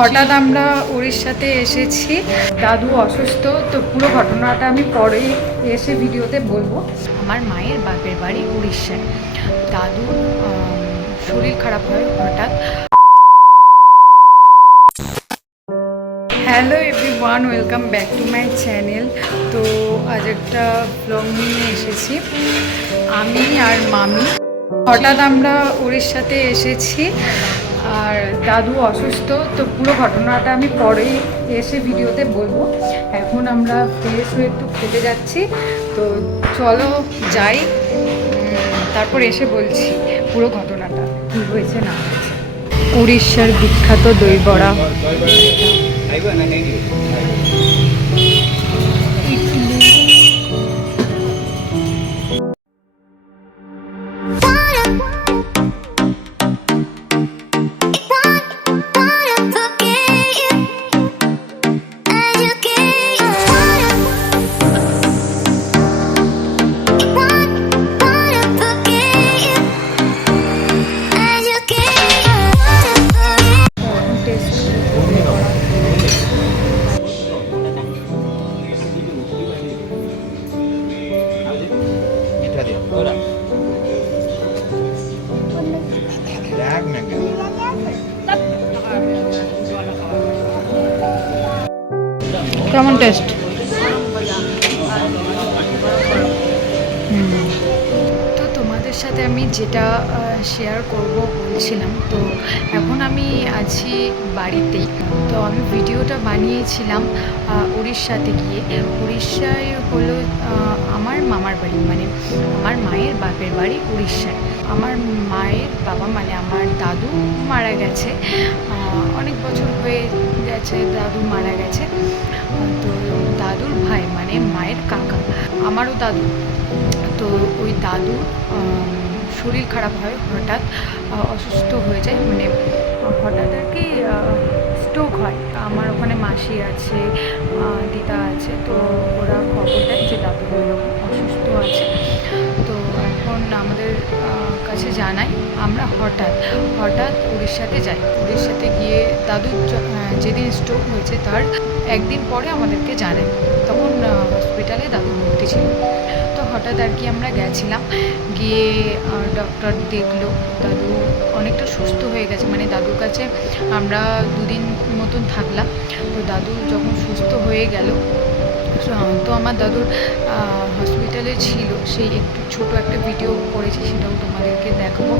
হঠাৎ আমরা উড়িষ্যাতে এসেছি, দাদু অসুস্থ, তো পুরো ঘটনাটা আমি পরে এসে ভিডিওতে বলবো। আমার মায়ের বাপের বাড়ি উড়িষ্যায়। দাদুর শরীর খারাপ হয় হঠাৎ। Hello everyone, welcome back to my channel. তো আজ একটা ব্লগ নিয়ে এসেছি আমি আর মামি। হঠাৎ আমরা উড়িষ্যাতে এসেছি আর দাদু অসুস্থ, তো পুরো ঘটনাটা আমি পরে এসে ভিডিওতে বলবো। এখন আমরা ফ্রেশ হয়ে একটু খেতে যাচ্ছি, তো চলো যাই, তারপর এসে বলছি পুরো ঘটনাটা কী হয়েছে না হয়েছে। উড়িষ্যার বিখ্যাত দই বড়া, কেমন টেস্ট? তো তোমাদের সাথে আমি যেটা শেয়ার করব বলছিলাম, তো এখন আমি আছি বাড়িতেই। তো আমি ভিডিওটা বানিয়েছিলাম উড়িষ্যাতে গিয়ে। উড়িষ্যায় হলো আমার মামার বাড়ি, মানে আমার মায়ের বাপের বাড়ি উড়িষ্যায়। আমার মায়ের বাবা মানে আমার দাদু মারা গেছে, অনেক বছর হয়ে গেছে দাদু মারা গেছে। তো দাদুর ভাই মানে মায়ের কাকা, আমারও দাদু। তো ওই দাদুর শরীর খারাপ হয় হঠাৎ, অসুস্থ হয়ে যায়, মানে হঠাৎ আর কি স্ট্রোক হয়। আমার ওখানে মাসি আছে, দিদা আছে, তো ওরা খবর দেয় যে দাদু এরকম অসুস্থ আছে। তো এখন আমাদের কাছে জানাই, আমরা হঠাৎ উড়িষ্যাতে যাই। উড়িষ্যাতে গিয়ে দাদুর যেদিন স্ট্রোক হয়েছে তার একদিন পরে আমাদেরকে জানায়, তখন হসপিটালে দাদু ভর্তি ছিল। তো হঠাৎ আর কি আমরা গেছিলাম, গিয়ে ডক্টর দেখলো দাদু অনেকটা সুস্থ হয়ে গেছে, মানে দাদুর কাছে আমরা দুদিন মতন থাকলাম। তো দাদু যখন সুস্থ হয়ে গেল, তো আমার দাদুর হসপিটালে ছিল সেই একটু ছোট একটা ভিডিও করেছি, সেটাও তোমাদেরকে দেখাবো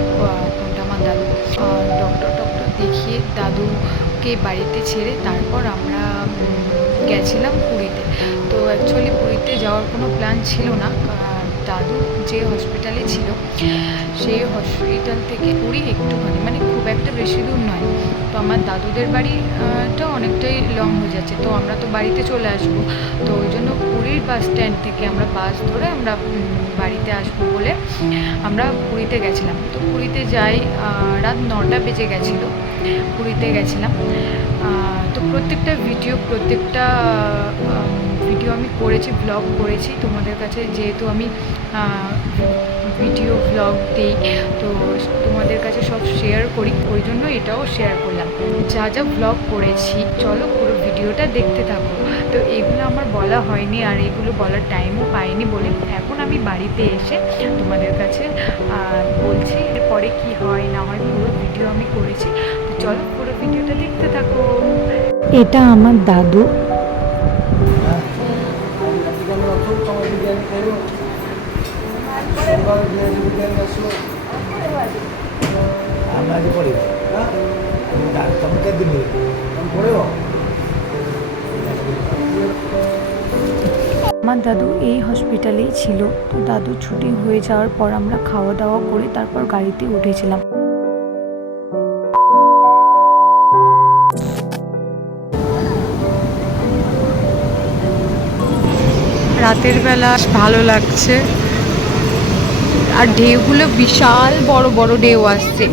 কোনটা আমার দাদু। ডক্টর দেখিয়ে দাদুকে বাড়িতে ছেড়ে তারপর আমরা গেছিলাম পুরীতে। তো অ্যাকচুয়ালি পুরীতে যাওয়ার কোনো প্ল্যান ছিল না, দাদু যে হসপিটালে ছিল সেই হসপিটাল থেকে পুরী একটুখানি, মানে খুব একটা বেশি দূর নয়। তো আমার দাদুদের বাড়িটা অনেকটাই লং হয়ে যাচ্ছে, তো আমরা তো বাড়িতে চলে আসবো। তো ওই জন্য পুরীর বাস স্ট্যান্ড থেকে আমরা বাস ধরে আমরা বাড়িতে আসবো বলে আমরা পুরীতে গেছিলাম। তো পুরীতে যাই, রাত 9টা বেজে গেছিলো, পুরীতে গেছিলাম। তো প্রত্যেকটা ভিডিও আমি করেছি, ব্লগ করেছি তোমাদের কাছে, যেহেতু আমি ভিডিও ব্লগ দিই, তো তোমাদের কাছে সব শেয়ার করি, ওই জন্য এটাও শেয়ার করলাম যা যা ব্লগ করেছি। চলো পুরো ভিডিওটা দেখতে থাকো। তো এগুলো আমার বলা হয়নি আর এগুলো বলার টাইমও পাইনি বলে এখন আমি বাড়িতে এসে তোমাদের কাছে বলছি। এরপরে কি হয় না হয় পুরো ভিডিও আমি করেছি, তো চলো পুরো ভিডিওটা দেখতে থাকো। এটা আমার দাদু। আমার দাদু এই হসপিটালেই ছিল। তো দাদু ছুটি হয়ে যাওয়ার পর আমরা খাওয়া দাওয়া করে তারপর গাড়িতে উঠেছিলাম। রাতের বেলা ভালো লাগছে, আর ঢেউগুলো বিশাল বড় বড় ঢেউ আসছে।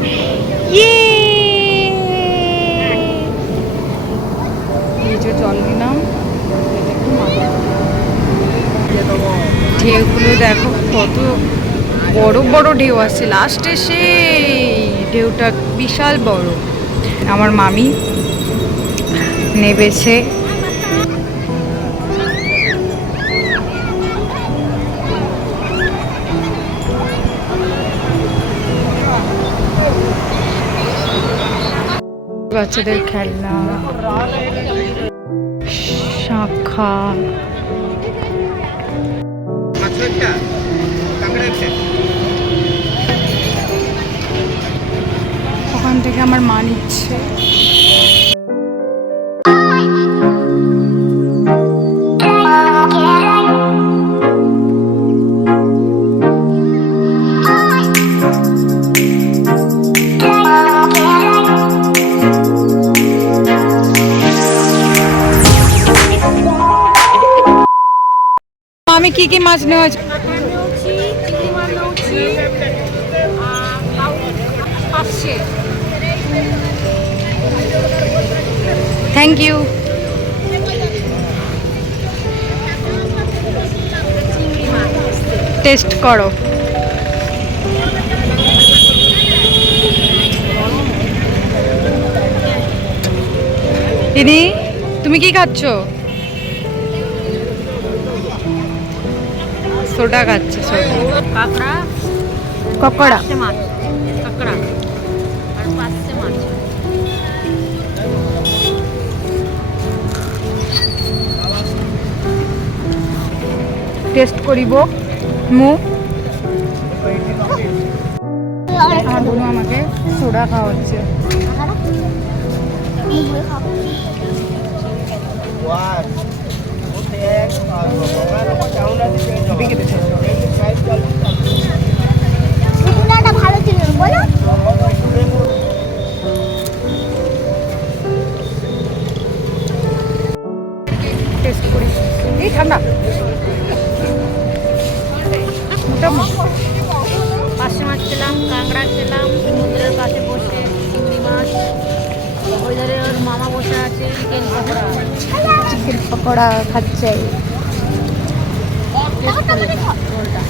এই যে জল নিলাম, ঢেউগুলো দেখো কত বড় বড় ঢেউ আসছে, লাস্টে সেই ঢেউটা বিশাল বড়। আমার মামি নেবেছে। বাচ্চাদের খেলনা, শাঁখা, ওখান থেকে আমার মা নিচ্ছে। আমি কি কি মাছ নেওয়া আছে? Thank you. টেস্ট করো। দিদি তুমি কি খাচ্ছ? সোডা খাচ্ছে। কাঁকড়া, ককড়া। মাছ, কাঁকড়া আর 5 মাছ। টেস্ট করিব মু। আমার বোনু আমাকে সোডা খাওয়াচ্ছে। ভালো ছিল বলো। টেস্ট করি। এই ঠান্ডা। মোটামুটি 5 মাছ খেলাম, কাঁকড়া খেলাম সমুদ্রের পাশে বসে, চিংড়ি মাছ, ওই ধারে ওর মামা বসে আছে, চিকেন পকোড়া। চিকেন পকোড়া খাচ্ছে। রোলটা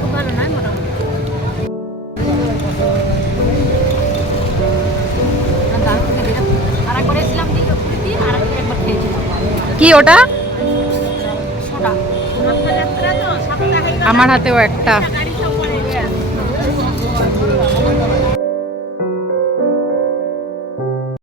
খুব ভালো নয় মোটামুটি। আর একবার এসেছিলাম দীঘাপুরীতে, আর একবার খেয়েছিলাম কি ওটা? সোডা। রথযাত্রা তো 7 টাকা। আমার হাতেও একটা। গাড়ি